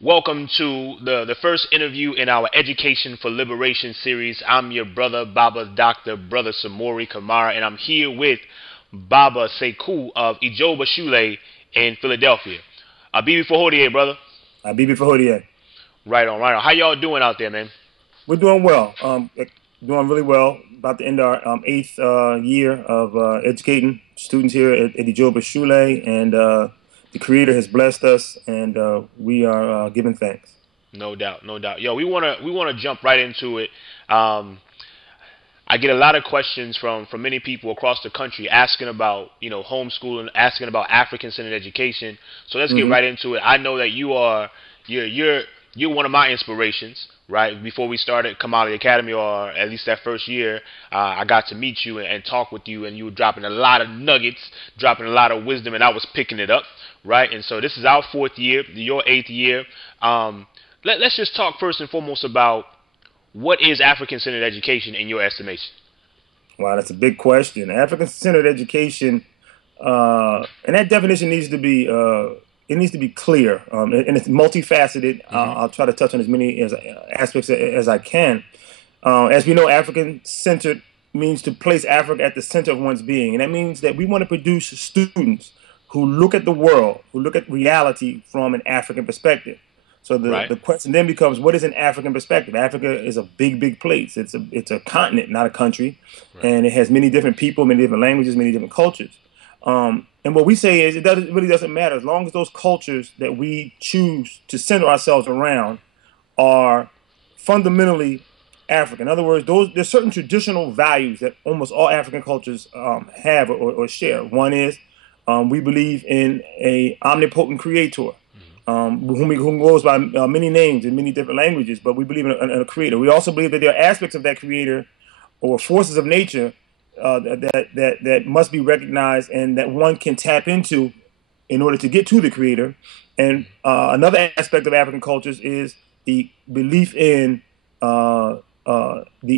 Welcome to the first interview in our Education for Liberation series. I'm your brother, Baba Dr. Brother Samori Camara, and I'm here with Baba Sekou of Ijoba Shule in Philadelphia. Bibi for Hodie, brother. Bibi Fahodia. Right on, right on. How y'all doing out there, man? We're doing well. Doing really well. About to end our eighth year of educating students here at Ijoba Shule, and the Creator has blessed us, and we are giving thanks. No doubt, no doubt. Yo, we wanna jump right into it. Um, I get a lot of questions from many people across the country asking about homeschooling, asking about African-centered education. So let's get Hmm. right into it. I know that you're one of my inspirations. Right before we started Kamali Academy, or at least that first year, I got to meet you and talk with you, and you were dropping a lot of nuggets, dropping a lot of wisdom, and I was picking it up. Right, and so this is our fourth year, your eighth year. Let's just talk first and foremost about what is African-centered education in your estimation. Wow, that's a big question. African-centered education, and that definition needs to be it needs to be clear, and it's multifaceted. Hmm. I'll try to touch on as many aspects as I can. As we know, African-centered means to place Africa at the center of one's being, and that means that we want to produce students who look at the world, who look at reality from an African perspective. So the, Right. the question then becomes, what is an African perspective? Africa is a big, big place. It's a continent, not a country, Right. and it has many different people, many different languages, many different cultures. And what we say is, it really doesn't matter as long as those cultures that we choose to center ourselves around are fundamentally African. In other words, there's certain traditional values that almost all African cultures have or share. One is we believe in a omnipotent creator, whom goes by many names in many different languages, but we believe in a creator. We also believe that there are aspects of that creator or forces of nature that must be recognized and that one can tap into in order to get to the creator. And another aspect of African cultures is the belief in the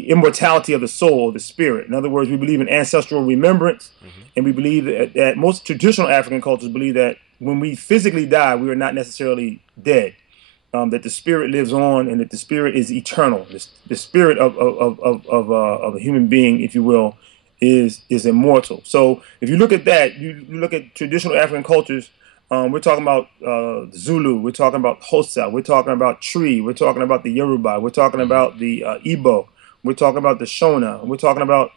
immortality of the soul, the spirit. In other words, we believe in ancestral remembrance, Hmm. and we believe that most traditional African cultures believe that when we physically die, we are not necessarily dead. That the spirit lives on, and that the spirit is eternal. The spirit of a human being, if you will, is immortal. So if you look at that, you look at traditional African cultures. We're talking about Zulu. We're talking about Hosa. We're talking about Tree. We're talking about the Yoruba. We're talking Hmm. about the Igbo. We're talking about the Shona. We're talking about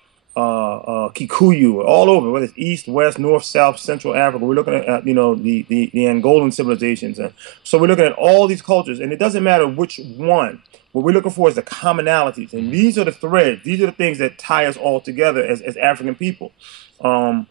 Kikuyu, all over, whether it's East, West, North, South, Central Africa. We're looking at the Angolan civilizations. And so we're looking at all these cultures, and it doesn't matter which one. What we're looking for is the commonalities, and Hmm. these are the threads. These are the things that tie us all together as African people. Um,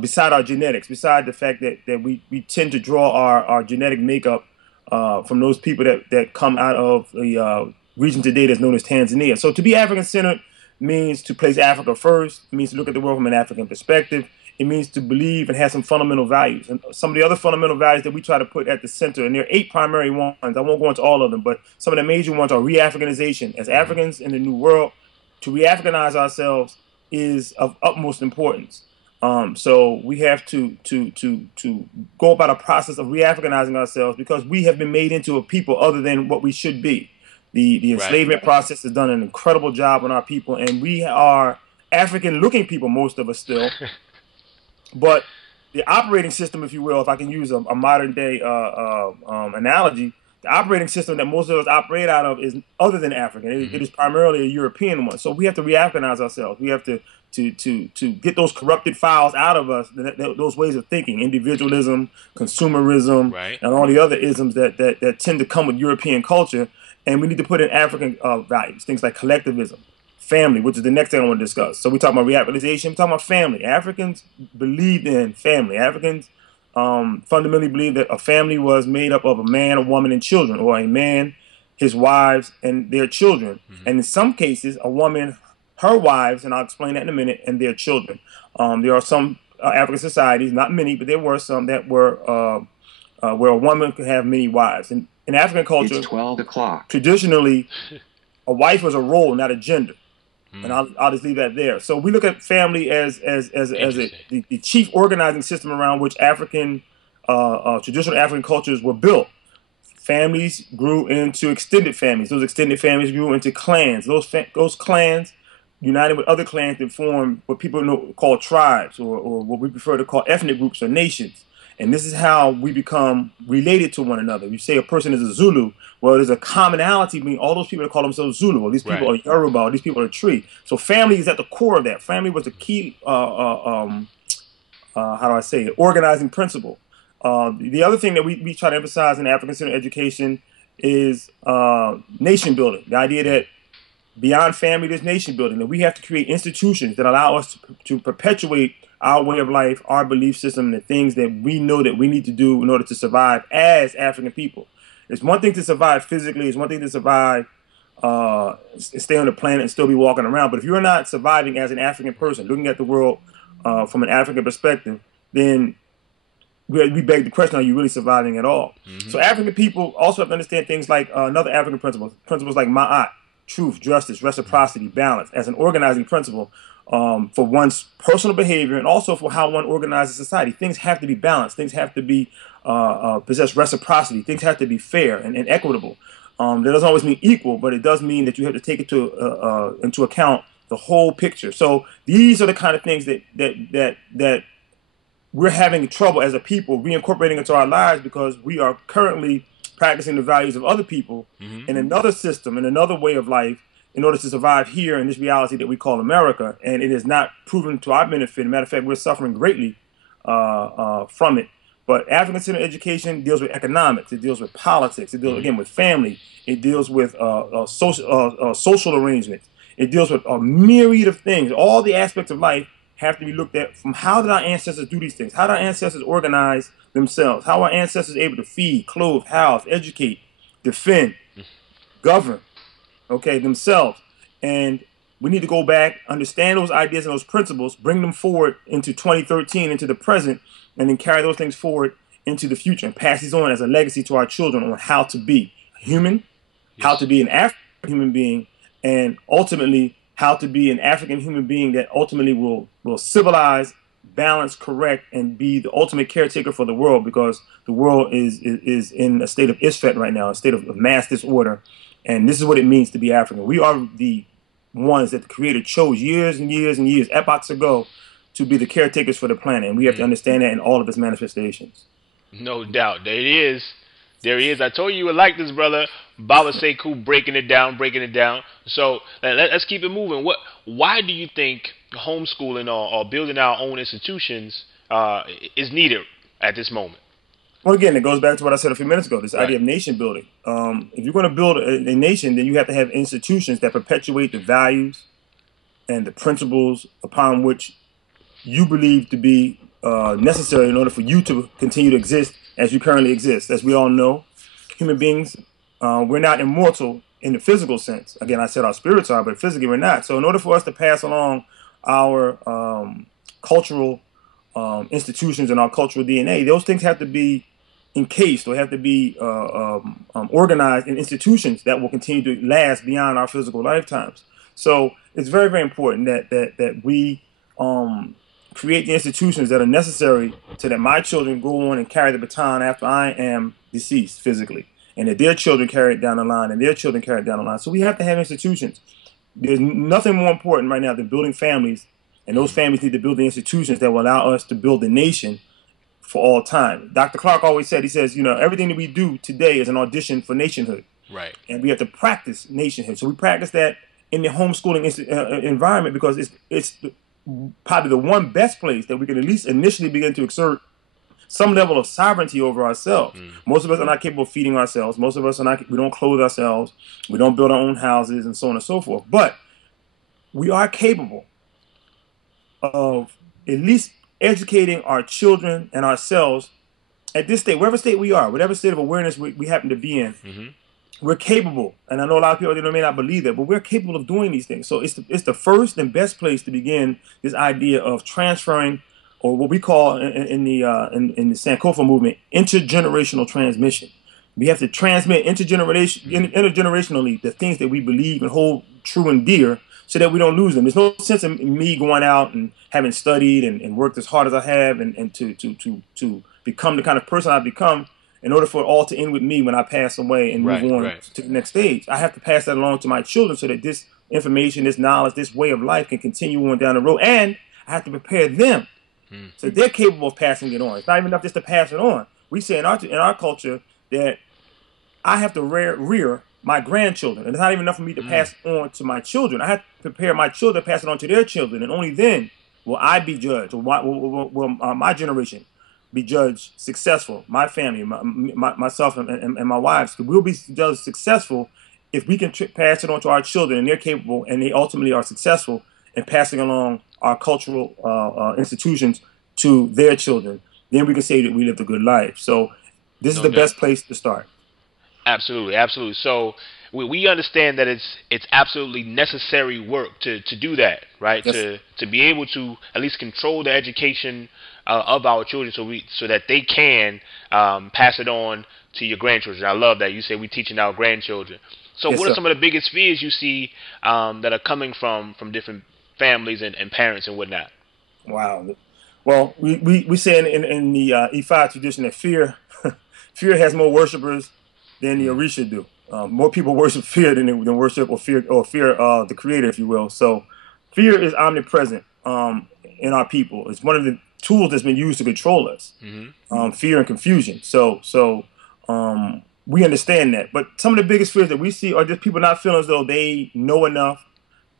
beside our genetics, beside the fact that we tend to draw our genetic makeup from those people that come out of the region today that's known as Tanzania. So to be African centered means to place Africa first. It means to look at the world from an African perspective. It means to believe and have some fundamental values. And some of the other fundamental values that we try to put at the center, and there are eight primary ones. I won't go into all of them, but some of the major ones are re-Africanization. As Hmm. Africans in the New World, to re-Africanize ourselves is of utmost importance. So we have to go about a process of re-Africanizing ourselves because we have been made into a people other than what we should be. The Right. enslavement process has done an incredible job on our people, and we are African-looking people, most of us still. But the operating system, if you will, if I can use a modern day analogy, the operating system that most of us operate out of is other than African. It Hmm. is primarily a European one. So we have to re-Africanize ourselves. We have to get those corrupted files out of us, those ways of thinking, individualism, consumerism, Right. and all the other isms that tend to come with European culture. And we need to put in African values, things like collectivism, family, which is the next thing I want to discuss. So we talk about rehabilitation, we talk about family. Africans believed in family. Africans fundamentally believed that a family was made up of a man, a woman, and children, or a man, his wives, and their children. Hmm. And in some cases, a woman, her wives, and I'll explain that in a minute, and their children. There are some African societies, not many, but there were some that were where a woman could have many wives. And in African culture, It's 12 o'clock. traditionally, a wife was a role, not a gender. And Hmm. I'll just leave that there. So we look at family as Interesting. the chief organizing system around which African traditional African cultures were built. families grew into extended families. Those extended families grew into clans. Those clans united with other clans that formed what people call tribes, or what we prefer to call ethnic groups or nations. And this is how we become related to one another. You say a person is a Zulu, well, there's a commonality between all those people that call themselves Zulu, or these people are Yoruba, or these people are Tree. So family is at the core of that. Family was the key, how do I say it, organizing principle. The other thing that we try to emphasize in African-centered education is nation building. The idea that beyond family, there's nation building, that we have to create institutions that allow us to perpetuate our way of life, our belief system, and the things that we know that we need to do in order to survive as African people. It's one thing to survive physically. It's one thing to survive, stay on the planet and still be walking around. But if you're not surviving as an African person, looking at the world from an African perspective, then we beg the question, are you really surviving at all? Mm-hmm. So African people also have to understand things like another African principles like ma'at, truth, justice, reciprocity, balance, as an organizing principle for one's personal behavior and also for how one organizes society. Things have to be balanced. Things have to be possess reciprocity. Things have to be fair and equitable. That doesn't always mean equal, but it does mean that you have to take into account the whole picture. So these are the kind of things that we're having trouble as a people reincorporating into our lives, because we are currently practicing the values of other people in another system, in another way of life, in order to survive here in this reality that we call America. And it is not proven to our benefit. Matter of fact, we're suffering greatly from it. But African-centered education deals with economics. It deals with politics. It deals, again, with family. It deals with social arrangements. It deals with a myriad of things. All the aspects of life have to be looked at from how did our ancestors do these things? How did our ancestors organize themselves? How are ancestors able to feed, clothe, house, educate, defend, govern, themselves? And we need to go back, understand those ideas and those principles, bring them forward into 2013, into the present, and then carry those things forward into the future and pass these on as a legacy to our children on how to be human, how to be an African human being, and ultimately how to be an African human being that ultimately will civilize, balance, correct, and be the ultimate caretaker for the world, because the world is in a state of isfet right now, a state of mass disorder. And this is what it means to be African. We are the ones that the Creator chose years and years and years, epochs ago, to be the caretakers for the planet. And we have to understand that in all of its manifestations. No doubt. There it is. There he is. I told you would like this, brother. Baba Sekou breaking it down. So let's keep it moving. Why do you think homeschooling or building our own institutions is needed at this moment? Well, again, it goes back to what I said a few minutes ago, this idea of nation building. If you're going to build a nation, then you have to have institutions that perpetuate the values and the principles upon which you believe to be necessary in order for you to continue to exist as you currently exist. As we all know, human beings, we're not immortal in the physical sense. Again, I said our spirits are, but physically we're not. So in order for us to pass along our cultural institutions and our cultural DNA, those things have to be encased or have to be organized in institutions that will continue to last beyond our physical lifetimes. So it's very, very important that we create the institutions that are necessary so that my children go on and carry the baton after I am deceased physically, and that their children carry it down the line, and their children carry it down the line. So we have to have institutions. There's nothing more important right now than building families, and those families need to build the institutions that will allow us to build the nation for all time. Dr. Clark always said, he says, everything that we do today is an audition for nationhood. Right. And we have to practice nationhood. So we practice that in the homeschooling environment, because it's probably the one best place that we can at least initially begin to exert some level of sovereignty over ourselves. Most of us are not capable of feeding ourselves. Most of us are not. We don't clothe ourselves. We don't build our own houses, and so on and so forth. But we are capable of at least educating our children and ourselves at this state, wherever state we are, whatever state of awareness we happen to be in. We're capable, and I know a lot of people may not believe that, but we're capable of doing these things. So it's the first and best place to begin this idea of transferring, or what we call in the Sankofa movement, intergenerational transmission. We have to transmit intergenerationally the things that we believe and hold true and dear, so that we don't lose them. There's no sense in me going out and having studied and worked as hard as I have and to become the kind of person I've become, in order for it all to end with me when I pass away and move on to the next stage, I have to pass that along to my children so that this information, this knowledge, this way of life can continue on down the road. And I have to prepare them so they're capable of passing it on. It's not even enough just to pass it on. We say in our culture that I have to rear my grandchildren. And it's not even enough for me to pass on to my children. I have to prepare my children to pass it on to their children. And only then will I be judged, or will my generation be judged successful. My family, myself and my wives, we'll be judged successful if we can pass it on to our children and they're capable and they ultimately are successful in passing along our cultural institutions to their children. Then we can say that we lived a good life. So this is the best place to start. Absolutely, absolutely. So we understand that it's absolutely necessary work to do that, right? Yes. To be able to at least control the education of our children, so that they can pass it on to your grandchildren. I love that you say we're teaching our grandchildren. So what are some of the biggest fears you see that are coming from different families and parents and whatnot? Wow. Well, we say in the Ifa tradition that fear has more worshipers than the Orisha do. More people worship fear than worship or fear the Creator, if you will. So fear is omnipresent in our people. It's one of the tools that's been used to control us. Fear and confusion. So we understand that. But some of the biggest fears that we see are just people not feeling as though they know enough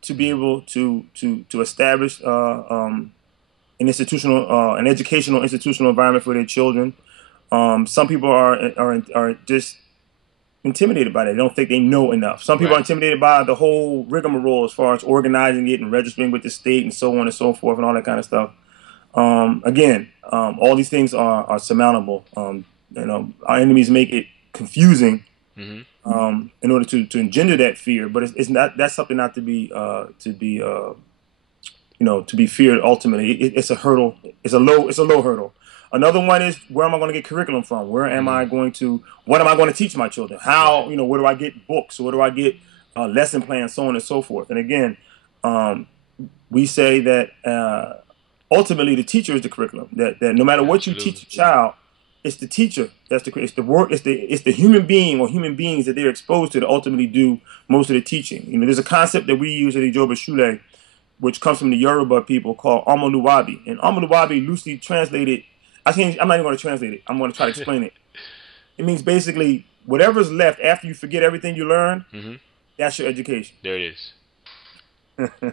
to be able to establish an educational institutional environment for their children. Some people are just intimidated by that. They don't think they know enough. Some people are intimidated by the whole rigmarole as far as organizing it and registering with the state and so on and so forth and all that kind of stuff. Again, all these things are surmountable. Our enemies make it confusing in order to engender that fear, but it's not. That's something not to be feared. Ultimately, it's a hurdle. It's a low hurdle. Another one is, where am I going to get curriculum from? What am I going to teach my children? How, where do I get books? Where do I get lesson plans, so on and so forth? And again, we say that ultimately the teacher is the curriculum. That no matter what you teach a child, it's the teacher it's the human being or human beings that they're exposed to that ultimately do most of the teaching. There's a concept that we use at Ijoba Shule, which comes from the Yoruba people, called Omoluwabi. And Omoluwabi, loosely translated, I'm not even going to translate it. I'm going to try to explain it. It means basically whatever's left after you forget everything you learned, that's your education. There it is.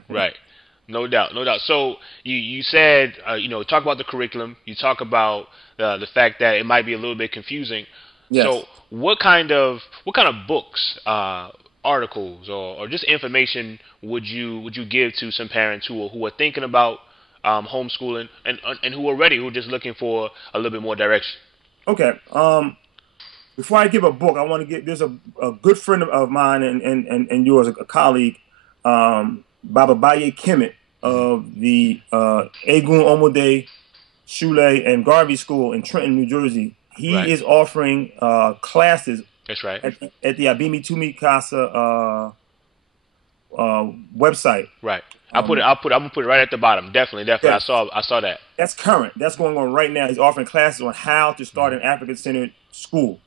Right. No doubt, no doubt. So you said, talk about the curriculum. You talk about the fact that it might be a little bit confusing. Yes. So what kind of books, articles, or just information would you give to some parents who are thinking about homeschooling and who are just looking for a little bit more direction? Okay. Before I give a book, I want to get, there's a good friend of mine and yours, a colleague, Babalawo Kemet of the Egun Omode, Shule, and Garvey School in Trenton, New Jersey. He is offering classes. That's right. At the Abimi Tumi Casa website. Right. I'm gonna put it right at the bottom. Definitely. Yeah. I saw that. That's current. That's going on right now. He's offering classes on how to start an African-centered school,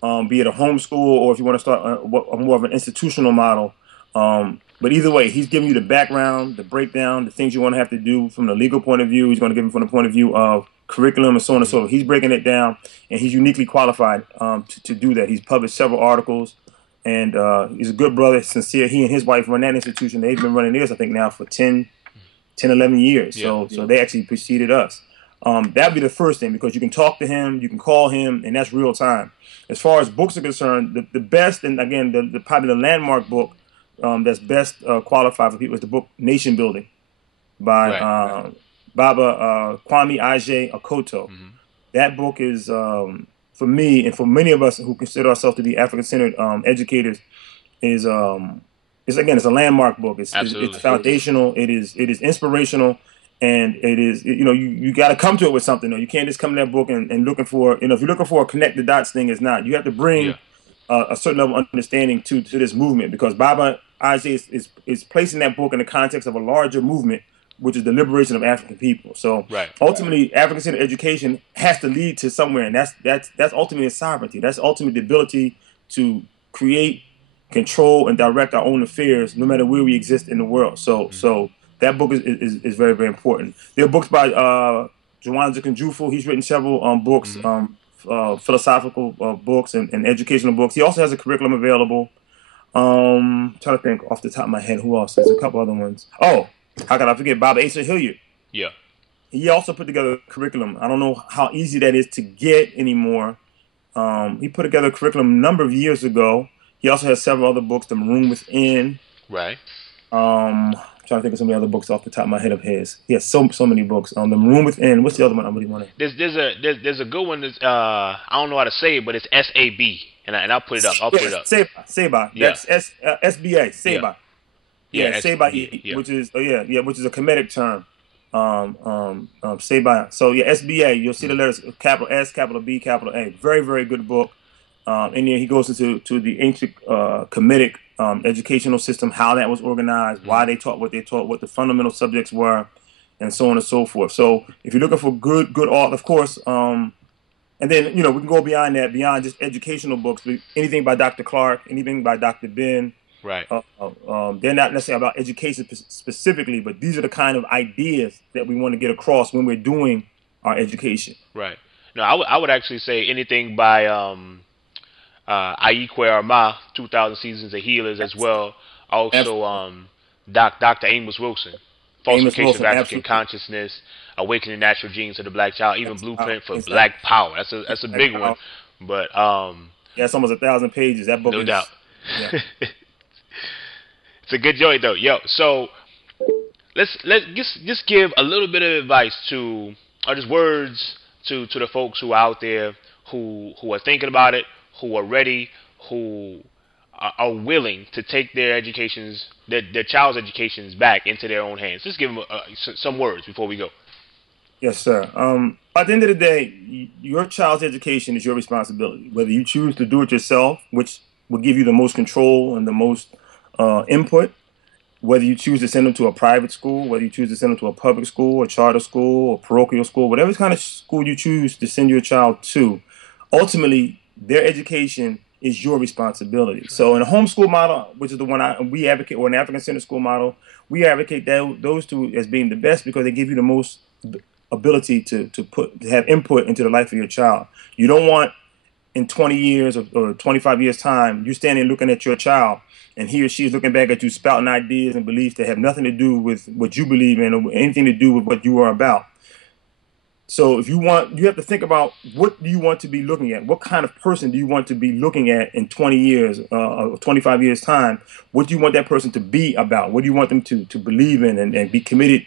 be it a homeschool or if you want to start more of an institutional model. But either way, he's giving you the background, the breakdown, the things you want to have to do from the legal point of view. He's going to give you from the point of view of curriculum and so on and so forth. He's breaking it down, and he's uniquely qualified to do that. He's published several articles, and he's a good brother, sincere. He and his wife run that institution. They've been running theirs, I think, now for 10, 11 years. Yeah. So they actually preceded us. That'd be the first thing, because you can talk to him, you can call him, and that's real time. As far as books are concerned, the best, and again, probably the landmark book that's best qualified for people is the book Nation Building by Baba Kwame Aje Akoto. That book is, for me and for many of us who consider ourselves to be African-centered educators, is it's a landmark book. It's foundational. It is inspirational, and it is you got to come to it with something. Though you can't just come to that book and looking for if you're looking for a connect the dots thing, it's not. You have to bring a certain level of understanding to this movement, because Baba Aje is placing that book in the context of a larger movement which is the liberation of African people. So Right. ultimately, African-centered education has to lead to somewhere, and that's ultimately sovereignty. That's ultimately the ability to create, control, and direct our own affairs, no matter where we exist in the world. So that book is very, very important. There are books by Juwan Zikinjufu. He's written several books, philosophical books and educational books. He also has a curriculum available. Trying to think off the top of my head, who else? There's a couple other ones. Oh, how could I forget Bob Asa Hilliard? Yeah. He also put together a curriculum. I don't know how easy that is to get anymore. He put together a curriculum a number of years ago. He also has several other books, The Maroon Within. Right. I'm trying to think of some of the other books off the top of my head of his. He has so many books. The Maroon Within. What's the other one I really want to? There's a good one. That's, I don't know how to say it, but it's SAB, and I'll put it up. I'll put it up. Saba. Yeah. That's SBA. Saba. Yeah, Saba, yeah. which is which is a Kemetic term. Saba. So yeah, SBA. You'll see the letters capital S, capital B, capital A. Very, very good book. And then he goes into the ancient Kemetic educational system, how that was organized, why they taught what they taught, what the fundamental subjects were, and so on and so forth. So if you're looking for good art, of course, and then we can go beyond that, beyond just educational books. Anything by Dr. Clark, anything by Dr. Ben. Right. They're not necessarily about education specifically, but these are the kind of ideas that we want to get across when we're doing our education. Right. No, I would actually say anything by Aikwe Arma, 2,000 Seasons of Healers as well. Also, Dr. Amos Wilson, Falsification of African Consciousness, Awakening Natural Genes of the Black Child, even Blueprint for Black Power. That's a big one. But it's almost 1,000 pages. That book, no doubt. Yeah. It's a good joint though, yo. So let's just give a little bit of advice to, or just words to the folks who are out there who are thinking about it, who are ready, who are willing to take their educations, their child's educations back into their own hands. Just give them some words before we go. Yes, sir. At the end of the day, your child's education is your responsibility. Whether you choose to do it yourself, which will give you the most control and the most input, whether you choose to send them to a private school, whether you choose to send them to a public school, a charter school, or parochial school, whatever kind of school you choose to send your child to, ultimately, their education is your responsibility. So in a homeschool model, which is the one we advocate, or an African-centered school model, we advocate those two as being the best because they give you the most ability to have input into the life of your child. You don't want in 20 years or 25 years time, you're standing looking at your child and he or she is looking back at you spouting ideas and beliefs that have nothing to do with what you believe in or anything to do with what you are about. So if you have to think about what do you want to be looking at? What kind of person do you want to be looking at in 20 years, 25 years time? What do you want that person to be about? What do you want them to believe in and be committed,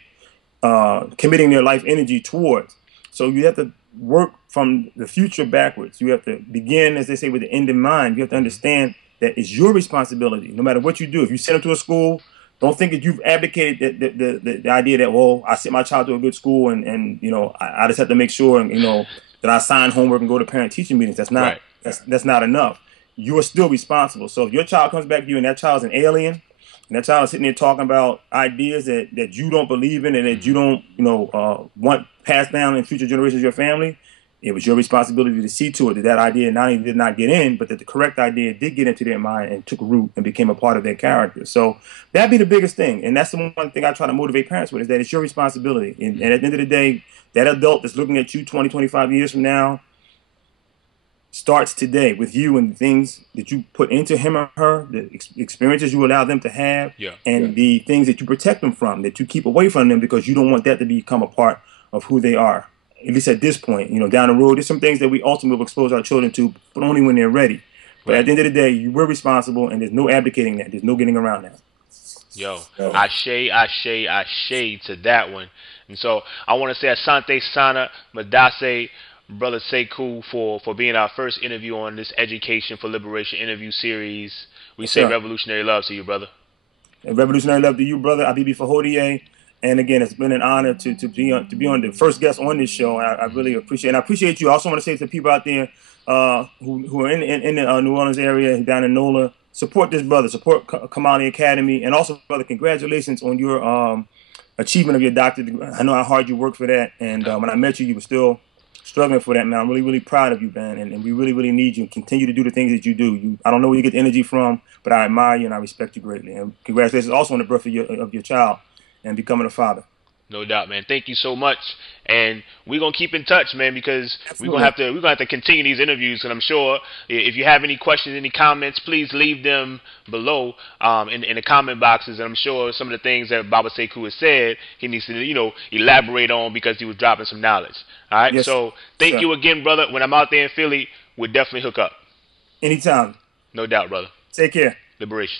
committing their life energy towards? So you have to work from the future backwards. You have to begin, as they say, with the end in mind. You have to understand that it's your responsibility, no matter what you do. If you send them to a school, don't think that you've abdicated the idea that, well, I sent my child to a good school and I just have to make sure that I sign homework and go to parent-teacher meetings. That's not that's not enough. You are still responsible. So if your child comes back to you and that child's an alien, and that child is sitting there talking about ideas that you don't believe in and that you don't want passed down in future generations of your family, it was your responsibility to see to it that idea not only did not get in, but that the correct idea did get into their mind and took root and became a part of their character. So that'd be the biggest thing. And that's the one thing I try to motivate parents with, is that it's your responsibility. And at the end of the day, that adult that's looking at you 20, 25 years from now starts today with you and the things that you put into him or her, the experiences you allow them to have, and the things that you protect them from, that you keep away from them because you don't want that to become a part of who they are. At least at this point, down the road, there's some things that we ultimately will expose our children to, but only when they're ready. But at the end of the day, we're responsible, and there's no abdicating that. There's no getting around that. Yo, ashe to that one. And so I want to say asante sana madase, Brother Sekou, for being our first interview on this Education for Liberation interview series. We say revolutionary love to you, brother. And revolutionary love to you, brother. Abibi Fahodie. And again, it's been an honor to be on the first guest on this show. I really appreciate it. And I appreciate you. I also want to say to people out there who are in the New Orleans area, down in NOLA, support this brother, support Kamali Academy, and also, brother, congratulations on your achievement of your doctorate degree. I know how hard you worked for that, and when I met you, you were still struggling for that, man. I'm really, really proud of you, man, and we really, really need you. Continue to do the things that you do. I don't know where you get the energy from, but I admire you and I respect you greatly. And congratulations also on the birth of your child and becoming a father. No doubt, man. Thank you so much, and we're gonna keep in touch, man, because Absolutely. we're gonna have to continue these interviews. And I'm sure if you have any questions, any comments, please leave them below in the comment boxes. And I'm sure some of the things that Baba Sekou has said, he needs to elaborate on because he was dropping some knowledge. All right. Yes, So thank sir. you again, brother. When I'm out there in Philly, we'll definitely hook up. Anytime. No doubt, brother. Take care. Liberation.